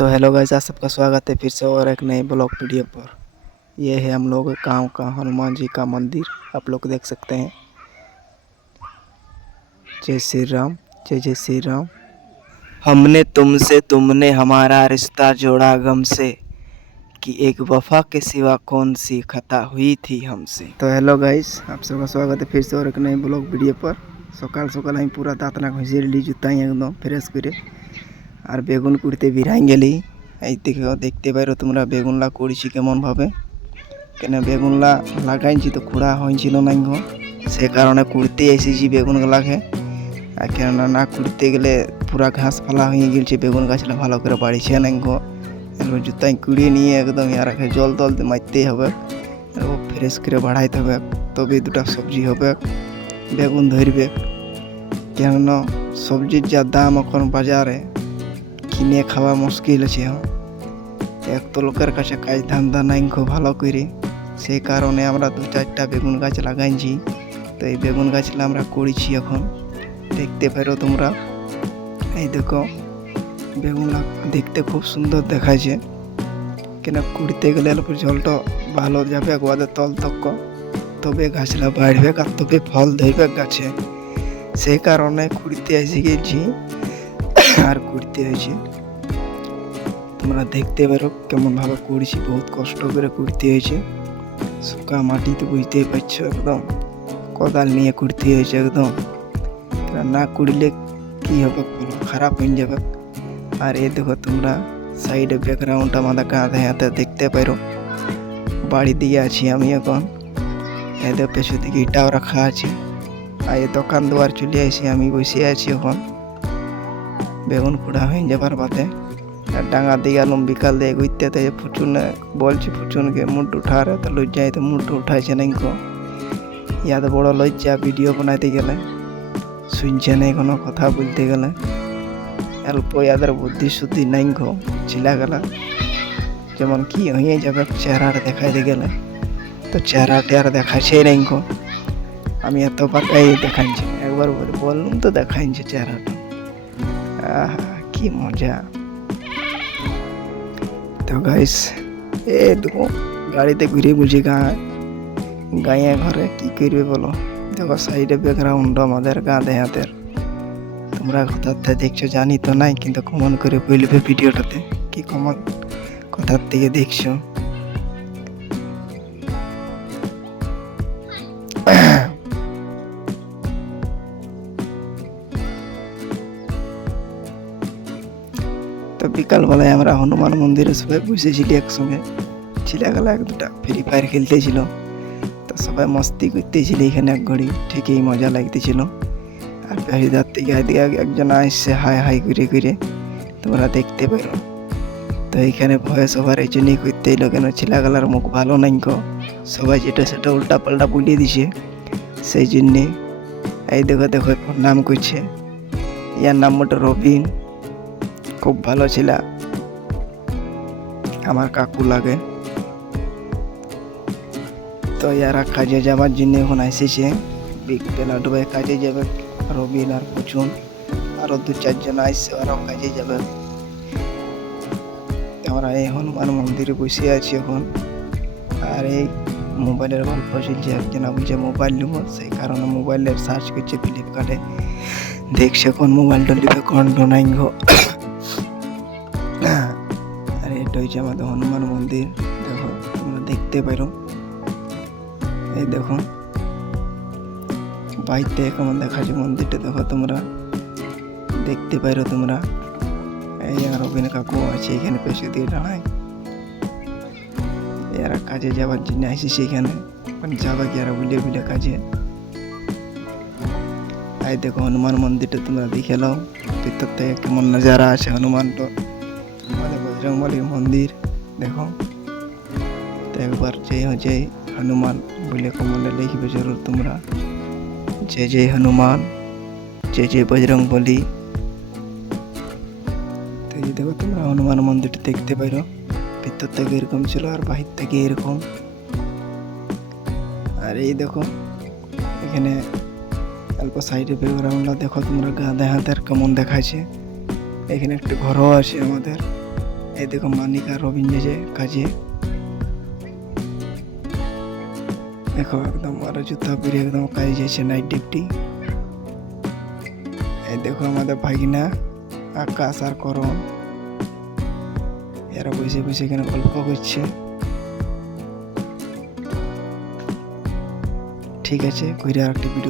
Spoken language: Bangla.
तो हेलो गाइस, आप सबका स्वागत है फिर से और एक नए ब्लॉग वीडियो पर। ये है हम लोग गांव का हनुमान जी का मंदिर, आप लोग देख सकते हैं। जय श्री राम, जय जय श्री राम। हमने तुमसे, तुमने हमारा रिश्ता जोड़ा गम से, कि एक वफा के सिवा कौन सी खता हुई थी हमसे। तो हेलो गाइस, आप सबका स्वागत है फिर से और एक नए ब्लॉग वीडियो पर। सकाल सकाल हम पूरा दाँतना घुसिए ली जूता एकदम फ्रेश करे और बेगुन कुड़ते बिराई गेली। এই দেখতে পারো তোমরা বেগুনলা করেছি কেমনভাবে, কেন বেগুনলা লাগাইছি তো খুঁড়া হয়েছিল না গো, সে কারণে কুড়তে এসেছি বেগুনগুলাকে। আর কেননা না কুড়তে গেলে পুরা ঘাস ফালা হয়ে গেছে, বেগুন গাছটা ভালো করে বাড়িছে না গো। এবার জুতাই কুড়িয়ে নিয়ে একদম ইয়ারাকে জল টল মারতেই হবে, ফ্রেশ করে বাড়াইতে হবে, তবে দুটা সবজি হবে, বেগুন ধরবে। কেননা সবজির যা দাম এখন বাজারে, কিনে খাওয়া মুশকিল আছে। এক তো লোকের কাছে কাজ ধান্দা নাই খুব ভালো করে, সেই কারণে আমরা 2-4টা বেগুন গাছ লাগাইছি। তো এই বেগুন গাছটা আমরা করেছি এখন, দেখতে পারো তোমরা। এই দেখো বেগুনটা দেখতে খুব সুন্দর দেখাচ্ছে, কেন কুড়িতে গেলে অল্প জলটা ভালো যাবে একবারে তল তক, তবে গাছটা বাড়বে আর তবে ফল ধরবে গাছে। সেই কারণে কুড়িতে এসে গেছি আর কুড়িতে হয়েছে। তোমরা দেখতে পারো কেমন ভাবে করেছি, বহুত কষ্ট করে কুড়তে হয়েছে। শুকা মাটি তো বুঝতেই পারছো, একদম কোদাল নিয়ে কুড়তে হয়েছে একদম। না কুড়লে কি হবে, খারাপ হয়ে যাবে। আর এই দেখো তোমরা সাইডে ব্যাকগ্রাউন্ডটা আমাদের কাঁধে হাতে দেখতে পারো। বাড়ি দিয়ে আছি আমি এখন, এদের পেছন দিকে ইটাও রাখা আছে। আর এই দোকান দুয়ার চলে আসি, আমি বসে আছি এখন। বেগুন কুড়া হয়ে যাবার বাদে ডাঙা দিয়ে গেলাম বিকাল দিয়ে ঘুরতে। তো ফুচুনে বলছি ফুচুনকে মুড উঠা রে, তো লজ্জায় তো মুড উঠাইছে নাই গো। ইয়াদ বড় লজ্জা ভিডিও বানাইতে গেলে, শুনছে নাই কোনো কথা বলতে গেলে। অল্প ইয়াদের বুদ্ধি শুদ্ধি নাই গো ছিলা গেলা, যেমন কি হয়ে যাবে চেহারাটা দেখাইতে গেলে। তো চেহারাটা আর দেখাচ্ছে নাই গো, আমি এতবার দেখাইছি, একবার বললাম তো দেখাইছে চেহারাটা। আহা কি মজা। তো গাইস এ দেখো গাড়িতে ঘুরে বুঝি গাঁয়ে ঘরে কি করবে বলো। দেখো সাইডে ব্যাকগ্রাউন্ড আমাদের গাঁদে হাতের, তোমরা কোথাতে দেখছো জানি তো নাই, কিন্তু কমেন্ট করে বলবে ভিডিওটাতে কি কমন কোথার থেকে দেখছো। তো বিকালবেলায় আমরা হনুমান মন্দিরে সবাই বসেছিলি একসঙ্গে, ছেলেগুলা 1-2টা ফ্রি ফায়ার খেলতেছিল। তো সবাই মস্তি করতেছিল এখানে এক ঘড়ি, ঠিকই মজা লাগতেছিল। আর পেহিদার থেকে এদিকে একজন আসছে হাই হাই করে করে, তোমরা দেখতে পারো। তো এইখানে ভয়েস ওভার এই জন্যই করতে এলো, কেন ছেলেগুলার মুখ ভালো নাই গো, সবাই যেটা সেটা উল্টা পাল্টা বলিয়ে দিছে, সেই জন্যে। এই দেখো দেখো এখন নাম করছে, ইয়ার নাম ওটা রবিন, খুব ভালো ছিল, আমার কাকু লাগে। তো ইয়ারা কাজে যাবার জন্য এখন এসেছে, বেলা ডুবাই কাজে যাবে রবিন আর পুচুন, আরও 2-4 জন আসছে, ওরাও কাজে যাবে। আমরা এই হনুমান মন্দিরে বসে আছি এখন। আর এই মোবাইলের গল্প চলছে, একজন বলছে মোবাইল নেব, সেই কারণে মোবাইলের সার্চ করছে ফ্লিপকার্টে, দেখছে কোন মোবাইলটা নেবে কোনটা নাই গো। আর এটা হচ্ছে আমাদের হনুমান মন্দির, দেখো তোমরা দেখতে পারো। এই দেখো বাইরে কেমন দেখাচ্ছে মন্দিরটা, দেখো তোমরা দেখতে পারো তোমরা। এই আর ওখানে কাকু আছে এখানে পেছু দিয়ে দাঁড়ায়, এরা কাজে যাওয়ার জন্য আসিস এখানে, যাবা কি এরা বুলে বুলে কাজে। এই দেখো হনুমান মন্দিরটা তোমরা দেখে নাও, ভিতর থেকে কেমন নজারা আছে হনুমানটা, আমাদের বজরংবলীর মন্দির দেখো। তো একবার জয় জয় হনুমান বলে কমেন্টে লিখবে জরুর তোমরা, জয় জয় হনুমান, জয় জয় বজরংবলী। তো এই দেখো তোমরা হনুমান মন্দিরটা দেখতে পারো, ভিতর থেকে এরকম ছিল আর বাহির থেকে এরকম। আর এই দেখো এখানে অল্প সাইডে ব্যাকগ্রাউন্ডটা দেখো তোমরা, গাঁদে হাতের কেমন দেখাচ্ছে। এখানে একটা ঘরও আছে আমাদের, এই দেখো মানিক আর রবিন যে কাজে, দেখো একদম আরো জুতা পরে একদম কাজে যাচ্ছে নাইট ডিউটি। এই দেখো আমাদের ভাগিনা আকাশ আর করণ, এরা বসে বসে এখানে গল্প করছে। ঠিক আছে, কইরা আরেকটি ভিডিও